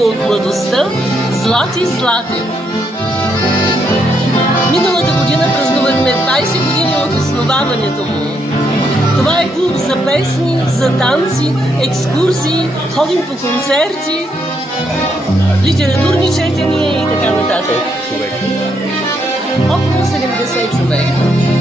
него от младостта Злати Златев. Миналата година празнувахме 20 години от основаването му. Това е клуб за песни, за танци, екскурзии, ходим по концерти, литературни четения и така нататък. Около 70 човека.